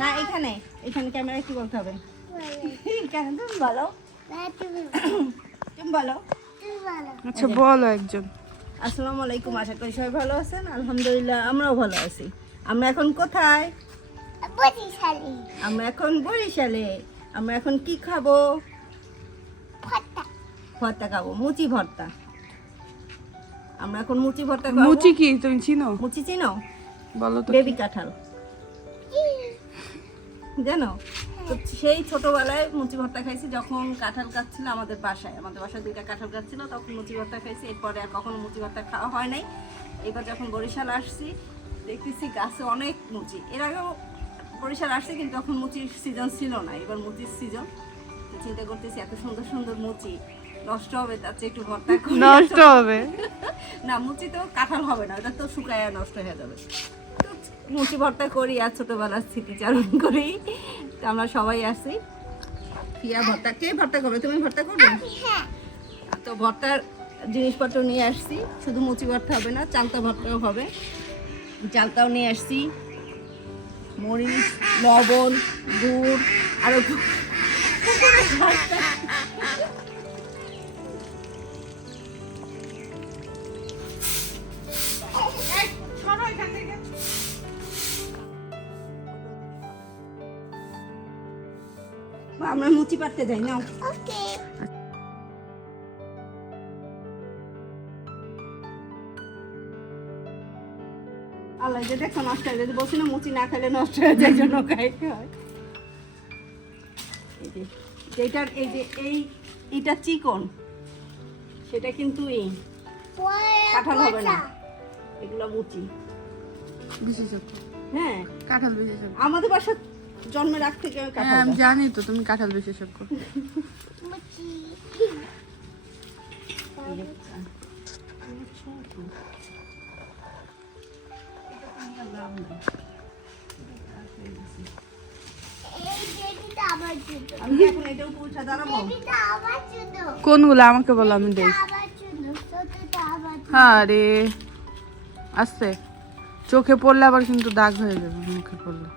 না এখানে এখানে ক্যামেরা কি বলতে হবে? কেন তুমি বলো। তুমি বলো। আচ্ছা বলো একজন। আসসালামু আলাইকুম আশা করি সবাই ভালো আছেন। আলহামদুলিল্লাহ আমরাও ভালো আছি। আমরা এখন কোথায়? আমরা এখন বরিশালে। আমরা এখন কি খাব? ভর্তা। খাব মুচি ভর্তা। আমরা এখন মুচি ভর্তা খাব। মুচি কি তুমি চিনো? মুচি চিনো? বলো তো বেবি কাঁঠাল। জানো? তো সেই ছোটবেলায় মুচি ভর্তা খাইছি যখন কাঁঠাল গাছ ছিল আমাদের বাসায়। আমাদের বাসায় দুইটা কাঁঠাল গাছ ছিল তখন মুচি ভর্তা খাইছি। এরপরে আর কখনো মুচি ভর্তা খাওয়া হয় নাই। এবার যখন বরিশাল আসছি দেখতেছি গাছে অনেক মুচি। এর আগেও বরিশাল আসছি কিন্তু তখন মুচির সিজন ছিল না। এবার মুচির সিজন চিন্তা করতেছি এত সুন্দর সুন্দর মুচি। নষ্ট হবে তার চেয়ে একটু ভর্তা নষ্ট হবে। না মুচি তো কাঁঠাল হবে না ওটা তো শুকায় নষ্ট হয়ে যাবে। মুচি ভর্তা করি আর ছোটবেলার স্মৃতিচারণ করি। তো আমরা সবাই আসি। ফিয়া ভর্তা কে ভর্তা করবে? তুমি ভর্তা করবে? তো ভর্তার জিনিসপত্র নিয়ে আসছি। শুধু মুচি ভর্তা হবে না চালতা ভর্তাও হবে। চালতাও নিয়ে আসছি। মরিচ লবণ গুড় আরও আমরা মুচি পাততে যাই না আল্লাহ যে দেখো নষ্ট হয়ে যায় বলছি না মুচি না খেলে নষ্ট হয়ে যায় জন্য খাইতে হয়। এই যে এই যে এই এটা চিকন সেটা কিন্তু এই কাঁঠাল হবে না। এগুলো মুচি। বিশেষজ্ঞ। হ্যাঁ। কাঁঠাল বিশেষজ্ঞ। আমাদের বাসা জন্মের আগ থেকে হ্যাঁ আমি জানি তো তুমি কাঁঠাল বিশেষজ্ঞ কোনগুলো? আমাকে বলো আমি দেই। হ্যাঁ রে আস্তে চোখে পড়লে আবার কিন্তু দাগ হয়ে যাবে মুখে পড়লে।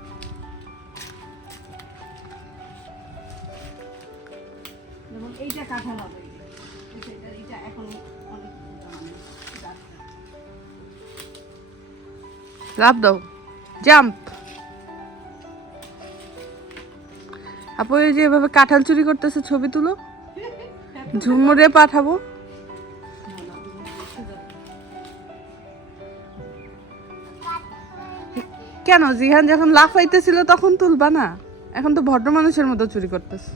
কাঁঠাল হবে লাভ দাও। জাম্প। আপু, এই যে এভাবে কাঁঠাল চুরি করতেছে, ছবি তুলো। ঝুমুরে পাঠাবো। কেন? জিহান যখন লাফাইতেছিল, তখন তুলবা না? এখন তো ভদ্র মানুষের মতো চুরি করতেছে।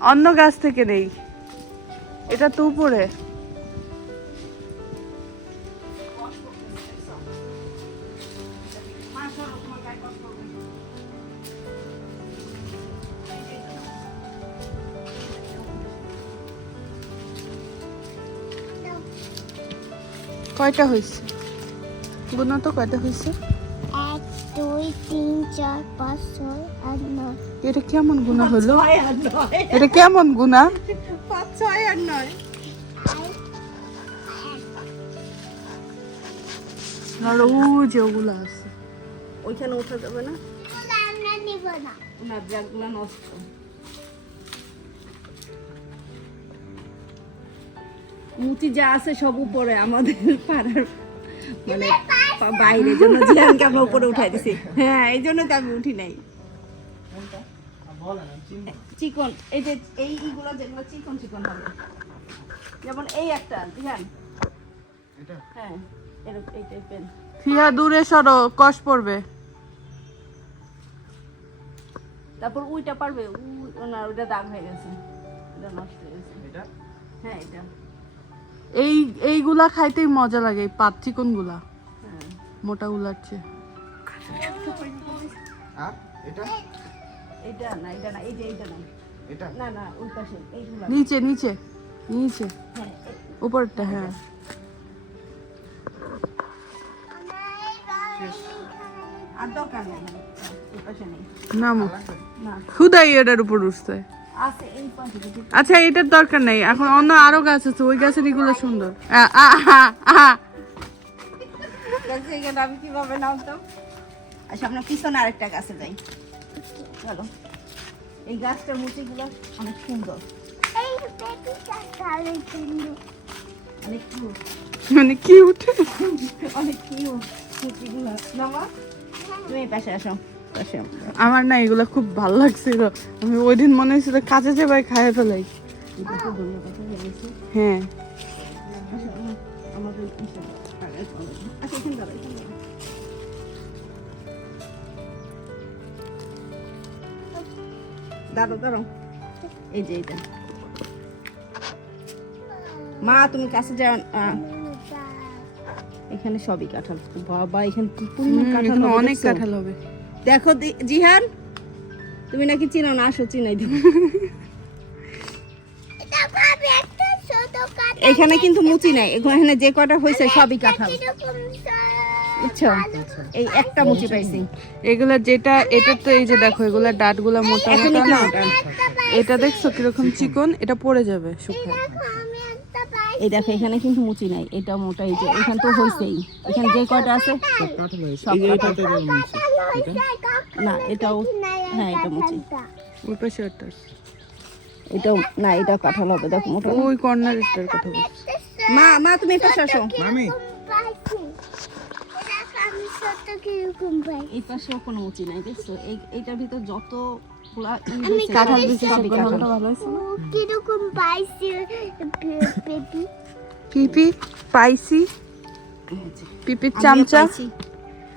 অন্য গাছ থেকে নেই। এটা তো উপরে। কয়টা হয়েছে? গুনা তো কয়টা হয়েছে? এক, দুই, তিন, চার, পাঁচ, ছয়, আট, নয়। এটা কেমন গুনা হলো? ছয় আর নয়। এটা কেমন গুনা পাঁচ ছয় আর নয়। আর ও যে ওগুলো আছে। ওইখানে যাবে না? না নষ্ট। মুচি যা আছে সব উপরে আমাদের পাড়ার মানে পা- বাইরে জন্য জিয়ানকে আমরা উপরে উঠাই দিছি। হ্যাঁ এই জন্য তো আমি উঠি নাই। চিকন। এই যে এই ইগুলো যেগুলো চিকন চিকন হবে। যেমন এই একটা জিয়ান হ্যাঁ এরকম এই টাইপের ফিয়া দূরে সরো কষ পড়বে। তারপর উইটা পারবে না ওইটা দাগ হয়ে গেছে। এটা নষ্ট হয়ে গেছে। হ্যাঁ এটা। এই এইগুলা খাইতেই মজা লাগে এই পাত চিকনগুলা হ্যাঁ। মোটা গুলার চেয়ে। এটা? এটা না এটা না এই যে এইটা না। এটা? না না ওই পাশে এইগুলা। নিচে নিচে নিচে। হ্যাঁ উপরটা হ্যাঁ। আর দরকার নেই ওই পাশে নেই। নামো। খুদাই এটার উপর উঠছে। আছে এই পাশে দেখি। আচ্ছা এটার দরকার নেই এখন অন্য আরও গাছ আছে ওই গাছের এগুলো সুন্দর। আমি কীভাবে নামতাম? আর সামনে পিছনে আরেকটা গাছে যাই। চলো এই গাছটার মুচিগুলো অনেক সুন্দর। অনেক কিউট মানে কিউট অনেক কিউট মুচিগুলো নামা তুমি পাশে আসো। আমার। না এগুলো খুব ভালো লাগছিল। আমি ওই দিন মনে হয়েছিল কাঁচা চেপাই খাইয়ে ফেলাই। হয়ে। হ্যাঁ। আমাদের। আচ্ছা, দাঁড়াও দাঁড়াও এই যে এইটা মা তুমি কাছে যাও এখানে সবই কাঁঠাল। বাবা এখানে কি পরিমাণ কাঁঠাল হবে অনেক কাঁঠাল হবে। দেখো জিহান তুমি নাকি চিনো না? আসো চিনাই দেবো। এখানে কিন্তু মুচি নাই। এখানে যে কটা হয়েছে সবই কাঁঠাল। বুঝছ এই একটা মুচি পাইছি। এগুলা যেটা এটা তো এই যে দেখো এগুলা ডাটগুলা মোটা মোটা না? এটা দেখছ কীরকম চিকন? এটা পড়ে যাবে শুকায়। আমি এই দেখো এখানে কিন্তু মুচি নাই এটা মোটা এই যে এখানে তো হয়েছেই এখানে যে কয়টা আছে? না এটাও হ্যাঁ এটা মুচি। ওই পাশে একটা এটাও না এটা কাঁঠাল হবে দেখো মোটা। ওই কর্নারেরটার কথা বলছি। মা মা তুমি পাশে আসো। আমি পাইছি এটা আমি ছোট কীরকম পাই এই পাশেও কোনো মুচি নাই দেখছ? এই এইটার ভিতর যতগুলা ই আমি কাঁঠাল বেশি সবই কাঁঠাল। ভালো হয়েছে ও কীরকম পাইছি বেবি পিপি? পাইসি পিপির চামচা।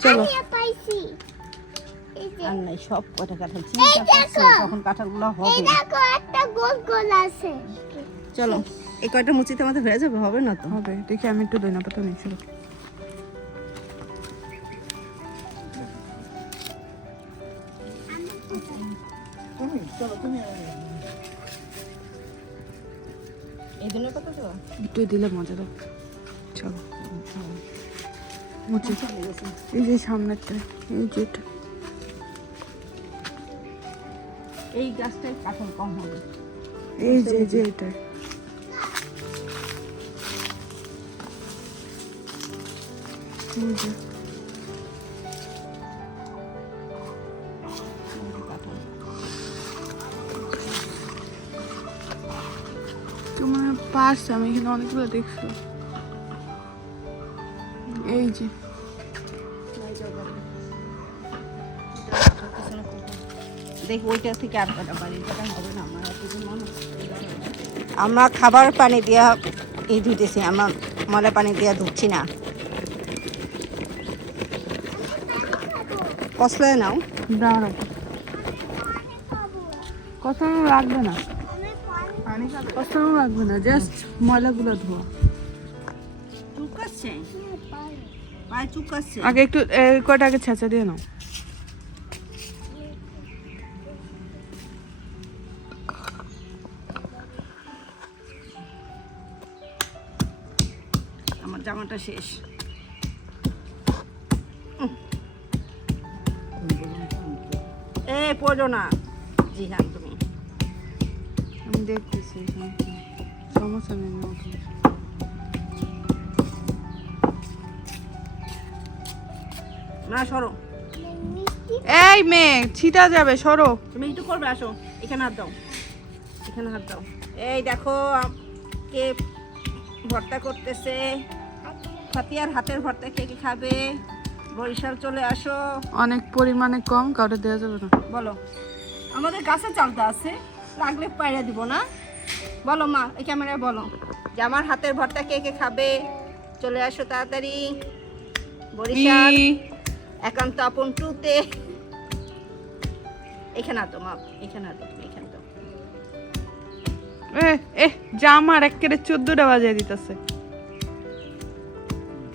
চলো। পাইছি। এই আর নাই সব কয়টা কাঁঠাল? চিন্তা করছ যখন কাঁঠালগুলো এই হবে। দেখো একটা গোল গোল আছে। চলো। এই কয়টা মুচিতে আমাদের হয়ে যাবে? হবে না তো? হবে দেখি আমি একটু দইনা পাতা চলো একটু দিলে মজা দাও। চলো এই যে সামনেরটা এই যে এটা। এই গাছটায় কাঁঠাল কম হবে। এই যে যে এটা। এই যে। পারছে আমি এখানে অনেকগুলো দেখছ। এই যে। দেখ ওইটা থেকে আর কটা পানি এটা হবে না আমার আমরা খাবার পানি দিয়া এই ধুতেছি আমরা ময়লা পানি দিয়া ধুচ্ছি না। কসলে নাও। দাঁড়াও। কথা রাখবে না। পানি রাখবে না জাস্ট ময়লাগুলো ধোয়া। চুকাচ্ছে পায়ে চুকাচ্ছে আগে একটু কয়টা আগে ছেঁচা দিয়ে নাও। আমার জামাটা শেষ। এ পড়ো না। জি হ্যাঁ আমি দেখতেছি সমস্যা নেই না সরো। এই মেয়ে ছিটা যাবে সরো। তুমি একটু করবে আসো। এখানে হাত দাও। এখানে হাত দাও। এই দেখো কে ভর্তা করতেছে। ফাতিয়ার হাতের ভর্তা কে কে খাবে? বরিশাল চলে আসো। অনেক পরিমাণে কম কাউকে দেওয়া যাবে না। বলো। আমাদের গাছে চালতা আছে। লাগলে পাইরা দিব না? বলো মা এই ক্যামেরায় বলো। যে আমার হাতের ভর্তা কে কে খাবে? চলে আসো তাড়াতাড়ি। বরিশাল একান্ত আপন টুতে। এখানে আতো মা এখানে আতো তুমি এখানে দাও এ জামার একেবারে চোদ্দটা বাজিয়ে দিতেছে।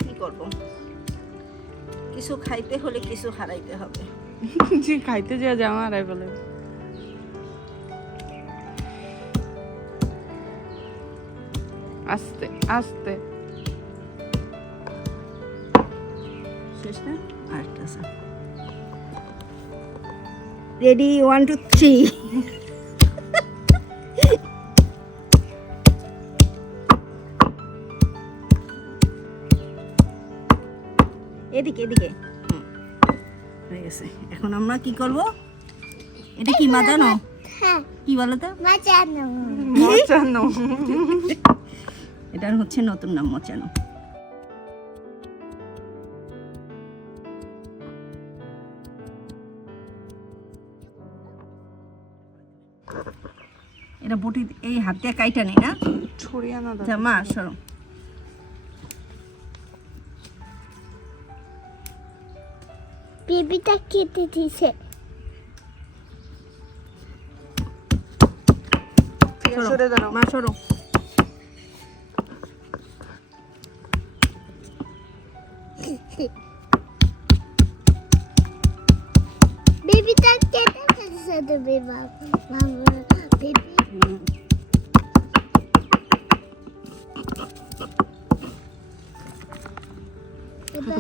কি করব? কিছু খাইতে হলে কিছু হারাইতে হবে। জি খাইতে যা জামা আড়াই বলে। আস্তে আস্তে। রেডি ওয়ান টু থ্রি এদিকে এদিকে। হয়ে গেছে। এখন আমরা কি করব? এটা কি মাজানো হ্যাঁ। কি বলো তো? মাজানো মাজানো এটার হচ্ছে নতুন নাম মচানো। এটা বটি এই হাত দিয়ে কাইটা নেই না? ছড়িয়ে না আচ্ছা মা সরো। বেবিটা কেটে দিছে সরে দাঁড়াও। মা সরো।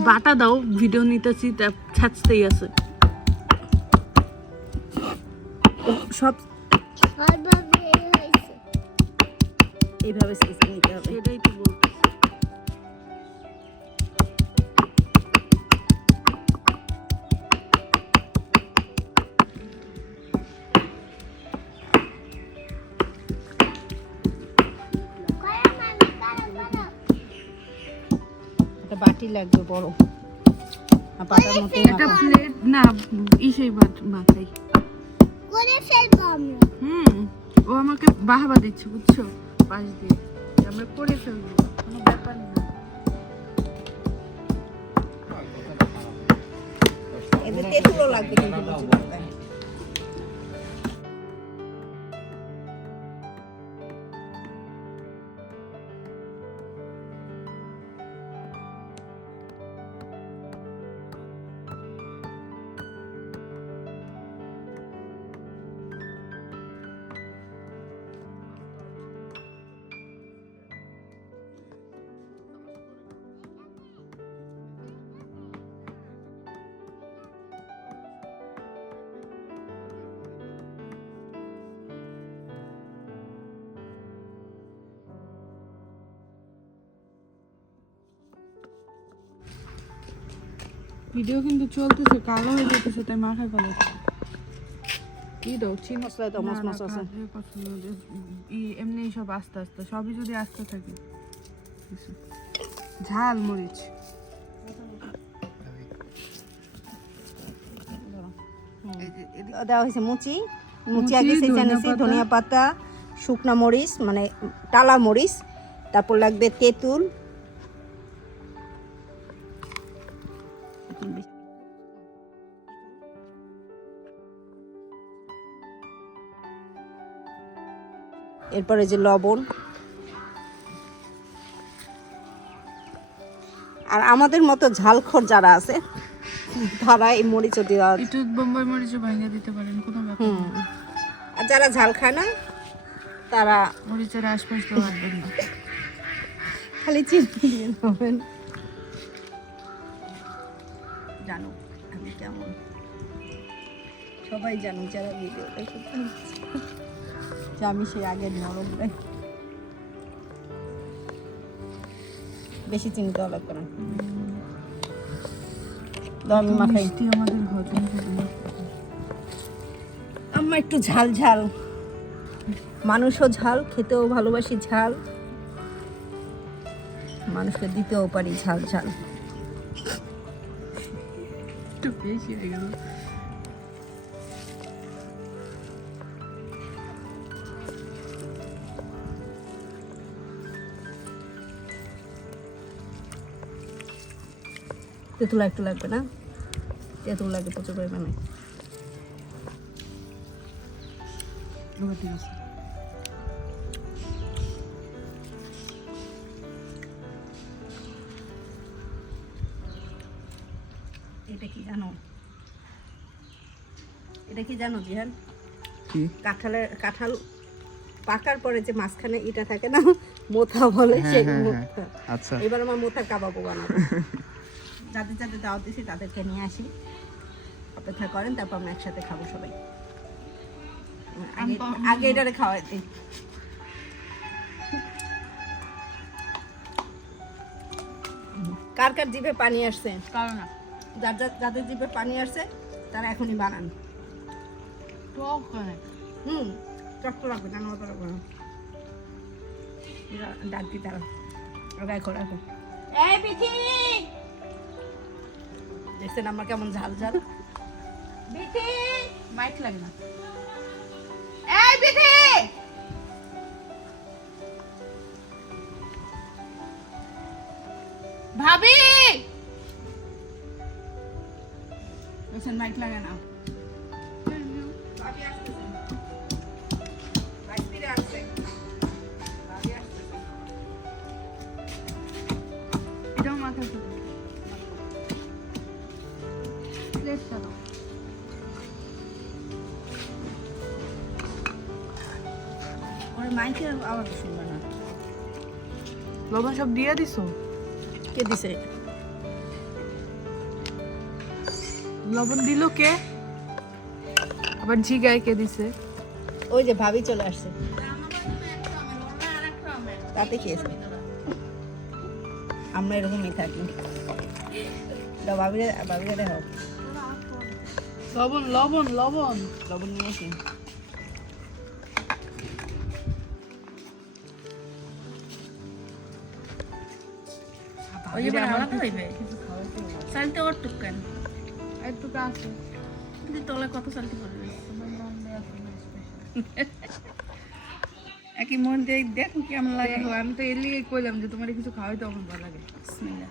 বাটা দাও ভিডিও নিতেছি তা ছাড়তেই আছে। সব এইভাবে নিতে হবে। সেটাই তো একটা বাটি লাগবে বড়। আর পাতার মতো এটা প্লেট না ইসেই করে ফেলব আমরা হুম ও আমাকে বাহাবা দিচ্ছে বুঝছ? পাশ দিয়ে। যে আমরা করে ফেলব কোনো ব্যাপার না। এদের তেঁতুলও লাগবে কিন্তু ভিডিও কিন্তু চলতেছে কালো হয়ে যেতেছে তাই মাখায় ফেলাচ্ছে কি দাও চিনি মশলা দাও, মাছ না, না, আছে। কাজের পছন্দ যে- ই- এমনি সব আস্তে আস্তে সবই যদি আস্তে থাকে। ঝাল মরিচ। দেওয়া হয়েছে মুচি। মুচি আগে সেই জানিয়েছি। ধনিয়া পাতা শুকনা মরিচ মানে টালা মরিচ তারপর লাগবে তেঁতুল এরপরে যে লবণ। আর আমাদের মতো ঝালখোর যারা আছে তারা এই মরিচও দেওয়া একটু বোম্বাই মরিচও ভাঙিয়ে দিতে পারেন কোনো ব্যাপার আর যারা ঝাল খায় না তারা মরিচের আশপাশ তো রাখবেন না। খালি চিনি দিয়ে দেবেন জানো আমি কেমন। সবাই জানো যারা ভিডিও দেখে। আমি সেই আগের নরম বেশি চিনি দেওয়া লাগবে না মাখাই। আমাদের না। আমার একটু ঝাল ঝাল। মানুষও ঝাল খেতেও ভালোবাসি ঝাল। মানুষকে দিতেও পারি ঝাল ঝাল। একটু বেশি হয়ে গেল। তেঁতুল একটু লাগবে না? তেঁতুল লাগবে প্রচুর পরিমাণে। এটা কি জানো? এটা কি জানো জিহান? কাঁঠালের কাঁঠাল পাকার পরে যে মাঝখানে এটা থাকে না মোথা বলে হ্যাঁ, সেই হ্যাঁ, হ্যাঁ। মোথা। আচ্ছা। এবার আমার মোথার কাবাবও বানাবো। যাদের যাদের দাওয়াত দিছি তাদেরকে নিয়ে আসি। অপেক্ষা করেন তারপর আমরা একসাথে খাব সবাই। আগে আগে এটারে খাওয়াই দিই। কার কার জিভে পানি আসছে? কারণ যার যার যাদের জিভে পানি আসছে তারা এখনই বানান। টক হুম চক্ক লাগবে না নতো লাগবে না। ডাক দি তারা রাখো রাখো এই বিথি দেখছেন আমার কেমন ঝাল ঝাল। মাইক লাগে না। এই বিথি! ভাবি! মাইক লাগে না। প্লেটটা দাও ওর মাইকের আওয়াজ শুনবে না লবণ সব দিয়ে দিছো কে দিছে লবণ দিল কে আবার জিগায় কে দিছে ওই যে ভাবি চলে আসছে। তাতে খেয়েছে আমরা এরকমই থাকি। দাও ভাবিরে ভাবিরে দেখো লবণ লবণ লবণ। লবণ নিয়ে হইবে? ওর টুকান একটু আছে। কিন্তু তলে কত একই মন দিয়ে দেখো কেমন লাগে। আমি তো এলি কইলাম যে তোমার কিছু খাওয়াই তো আমার ভালো লাগে। বিসমিল্লাহ।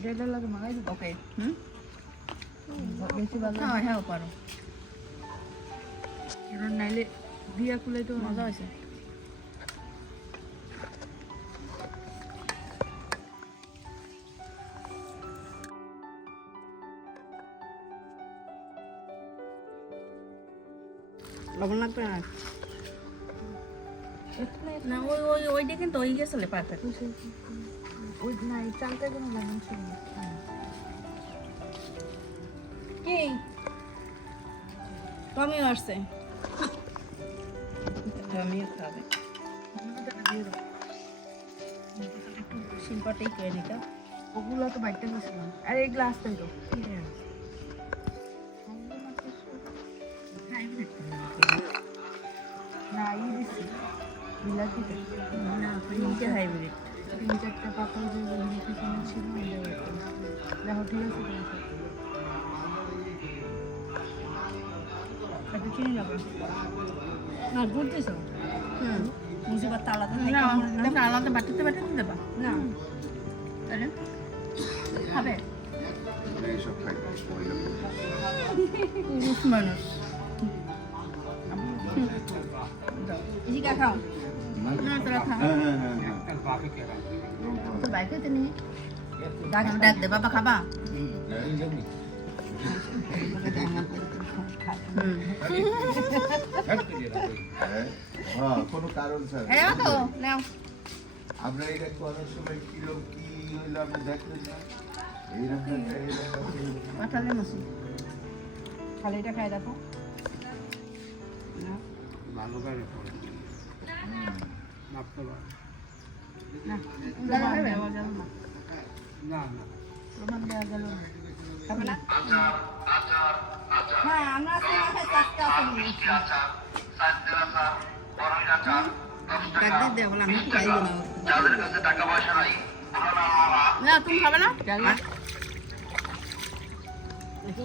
এটা এটা লাগে মালাই দিতে ওকে হুম বেশি ভালো হ্যাঁ হ্যাঁ পারো কারণ নাইলে দিয়া খুলে তো মজা হয়েছে লবণ লাগবে না না ওই ওই ওইটা কিন্তু ওই গেছিলে পারফেক্ট ওই না এই চালটা কোনো লাগেন ছিল না কি টমিও আসছে টমিও খাবে শিল্পটাই করে নিতে ওগুলো তো বাইকটা গেছিলাম আর এই গ্লাসটাই তো। না ই দিছি বিলাতিতে না তিনটে হাইব্রিড তিন চারটা পাতা যে পিছনে ছিল দেখো ঠিক আছে। একটু চিনি নেব না ঘুরতেছ হুম মুসিবত আলাদা থাকে না আলাদা বাটিতে বাটিতে দেবা? না। তাহলে? খাবে? পুরুষ মানুষ। খাও না তোরা খাও তো বাইকে তো নেই। ডাক ডাক দে বাবা খাবা? হ্যাঁ, হ্যাঁ, কোনো কারণ ছাড়া হ্যাঁ তো নাও। আমরা এটা করার সময় কিলো কি হইল আপনি দেখলেন না? এই রান্নাটা এই রান্নাটা পাঠালে মাসি খালি এটা খাই দেখো। না না না হ্যাঁ তুমি খাবে না? দেখি।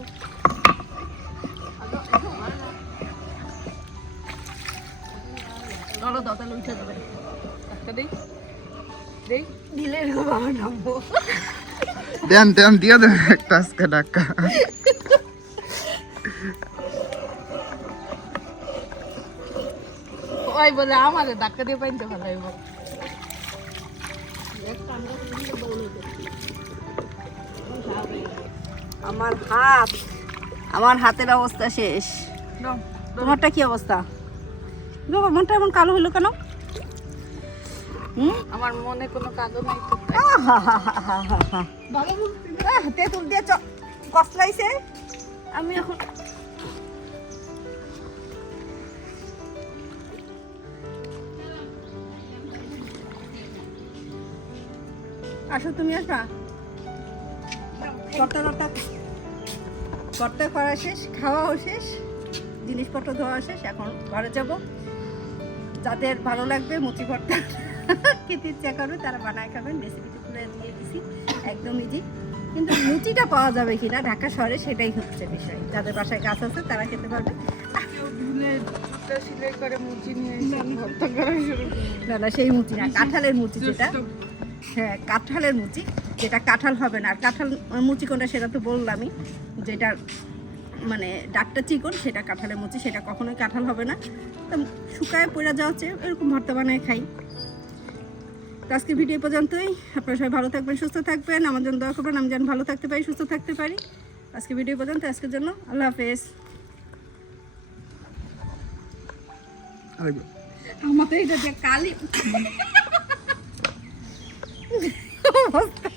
চলো দতালে উঠে যাবে। একটা দেই। দিলে এরকম আমার নামবো। দেন দেন দিয়ে দেন একটা আজকে টাকা ওই বলে আমারে ধাক্কা দিয়ে পাইতে ভালো হইব আমার হাত আমার হাতের অবস্থা শেষ। তোমারটা কি অবস্থা? বাবা মনটা এমন কালো হলো কেন? আমার মনে কোনো কালো নাই তো। তেঁতুল দিয়ে কসলাইছে। আমি এখন আসো তুমি আসবা? কর্তা কর্তা কর্তা করা শেষ খাওয়াও শেষ জিনিসপত্র ধোয়া শেষ এখন ঘরে যাব। যাদের ভালো লাগবে মুচি ভর্তা খেতে ইচ্ছা করবে তারা বানায় খাবেন রেসিপিতে তুলে দিয়ে দিছি একদম ইজি কিন্তু মুচিটা পাওয়া যাবে কিনা ঢাকা শহরে সেটাই হচ্ছে বিষয়। যাদের বাসায় গাছ আছে তারা খেতে পারবে। না না। সেই মুচি না কাঁঠালের মুচি যেটা। হ্যাঁ কাঁঠালের মুচি যেটা কাঁঠাল হবে না। আর কাঁঠাল মুচি কোনটা সেটা তো বললামই যেটা মানে ডাকটা চিকন সেটা কাঁঠালের মুচি সেটা কখনোই কাঁঠাল হবে না। তো শুকায় পড়ে যাওয়া হচ্ছে এরকম ভর্তা বানায় খাই। আজকে ভিডিও পর্যন্তই। আপনারা সবাই ভালো থাকবেন সুস্থ থাকবেন। আমার জন্য দয়া করবেন আমি যেন ভালো থাকতে পারি সুস্থ থাকতে পারি। আজকে ভিডিও পর্যন্ত আজকের জন্য আল্লাহ হাফেজ। আমাদের এটা যে কালি অবস্থা।